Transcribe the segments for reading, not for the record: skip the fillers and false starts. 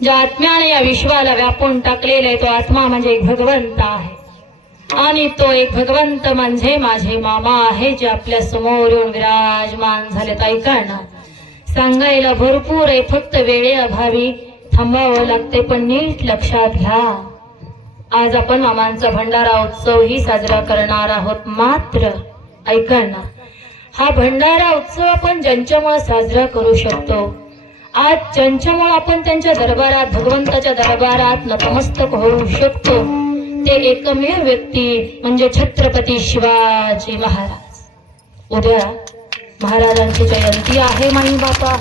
ज्या आत्म्याने या विश्वाला व्यापून टाकलेला आहे तो आत्मा म्हणजे एक भगवंत आहे आणि तो एक भगवंत म्हणजे माझे मामा आहे जे आपल्या समोर येऊन विराजमान झालेत. ऐका ना, सांगायला भरपूर आहे, फक्त वेळेअभावी थांबावं लागते. पण नीट लक्षात घ्या, आज आपण मामांचा भंडारा उत्सव ही साजरा करणार आहोत. मात्र ऐका ना, हा भंडारा उत्सव आपण ज्यांच्यामुळे साजरा करू शकतो, आज ज्यांच्यामुळे आपण त्यांच्या दरबारात भगवंताच्या दरबारात नतमस्तक होऊ शकतो, ते एकमेव व्यक्ती म्हणजे छत्रपती शिवाजी महाराज. उद्या महाराजांची जयंती आहे. माई बापा,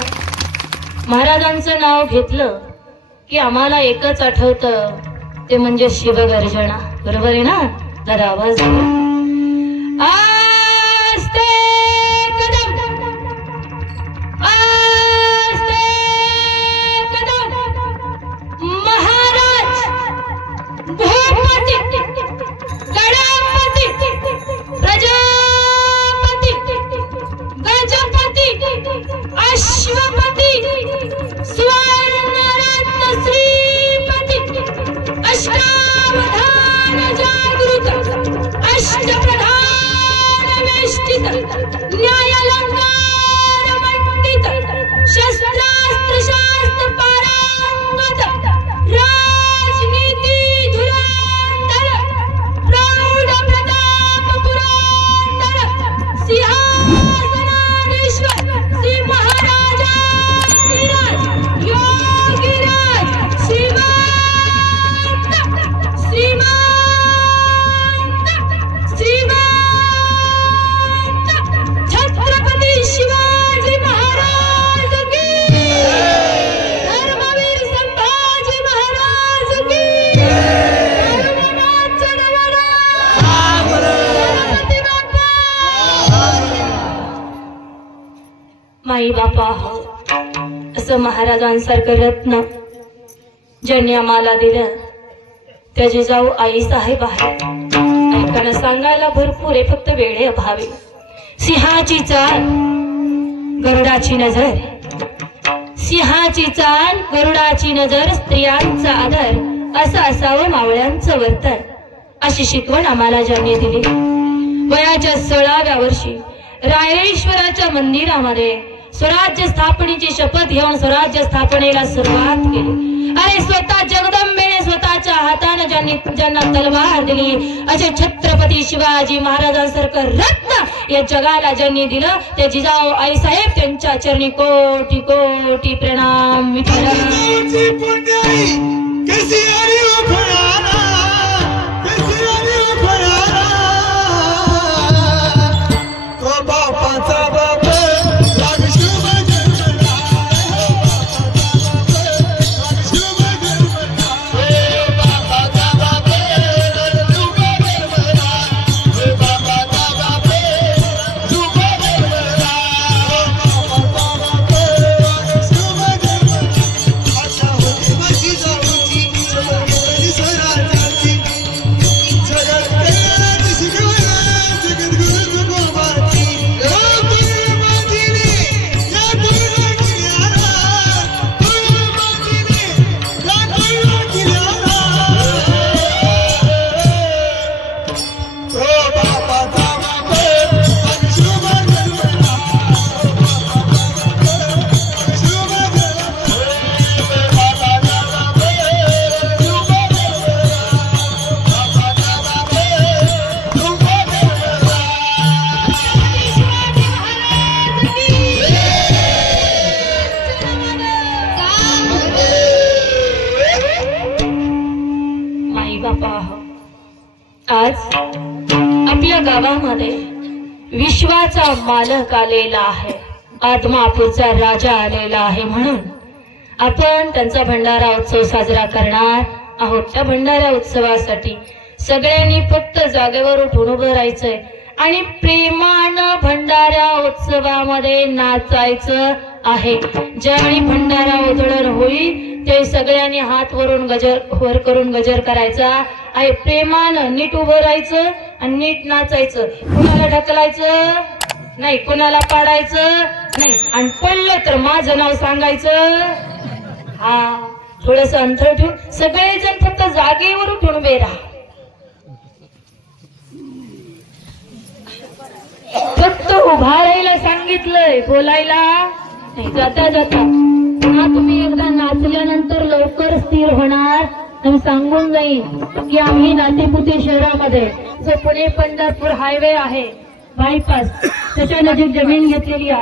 महाराजांचं नाव घेतलं की आम्हाला एकच आठवतं, ते म्हणजे शिवगर्जना. बरोबर आहे ना? जरा आवाज आस्ते कदम, आस्ते कदम. महाराज, भूपती, गणपती, प्रजापती, गजपती, अश्वपती, स्वर्णरत्न श्रीपती, अष्टावधान जागृत, अष्टप्रधान वेष्टित, न्यायालंकार मंडित, शस्त्रास्त्र शास्त्र पारंगत, राजनीती धुरंधर, प्रौढ प्रताप पुरंदर, सिंहासनाधीश्वर श्री महाराजाधिराज योगीराज श्रीमंत छत्रपती शिवाजी महाराज की, धर्मवीर संभाजी महाराज की, धर्मनाथ गणपती बाप्पा. माई बापा, असं महाराजांसारखं रत्न ज्यांनी आम्हाला दिलं त्याची जाऊ आई साहेब आहे. ऐकायला सांगायला भरपूर आहे, फक्त वेळे अभावी. सिंहाची चाल, गरुडाची नजर, सिंहाची चाल, गरुडाची नजर, स्त्रियांचा आदर, असं असावं मावळ्यांचं वर्तन, अशी शिकवण आम्हाला ज्यांनी दिली. वयाच्या 16व्या वर्षी रायरेश्वराच्या मंदिरामध्ये स्वराज्य स्थापनेची शपथ घेऊन स्वराज्य स्थापनेला सुरुवात केली. अरे स्वतः जगदंबेने स्वतःच्या हाताने ज्यांना तलवार दिली असे छत्रपती शिवाजी महाराजांसारखं रत्न या जगाला ज्यांनी दिलं ते जिजाऊ आई साहेब, त्यांच्या चरणी कोटी कोटी प्रणाम. आज आपल्या गावामध्ये विश्वाचा मालक आलेला आहे, आदमापूरचा राजा आलेला आहे, म्हणून आपण त्यांचा भंडारा उत्सव साजरा करणार आहोत. त्या भंडारा उत्सवासाठी सगळ्यांनी फक्त जागेवर उठून उभं राहायचंय आणि प्रेमानं भंडारा उत्सवामध्ये नाचायचं आहे. ज्यावेळी भंडारा उधळण होईल ते सगळ्यांनी हात वर करून गजर करायचा आहे. प्रेमानं नीट उभं राहायचं आणि नीट नाचायचं. कुणाला ढकलायचं नाही, कुणाला पाडायचं नाही, आणि पडलं तर माझं नाव सांगायचं. हा, थोडस अंतर ठेवून सगळेजण फक्त जागेवर उठून उभे राहा. फक्त उभा राहायला सांगितलंय, बोलायला नाही. जाता जाता पुन्हा तुम्ही एकदा नाचल्यानंतर लवकर स्थिर होणार. मी सांगून जाईन की आम्ही नातेपुते शहरामध्ये जो पुणे पंढरपूर हायवे आहे बायपास त्याच्या नजीक जमीन घेतलेली आहे.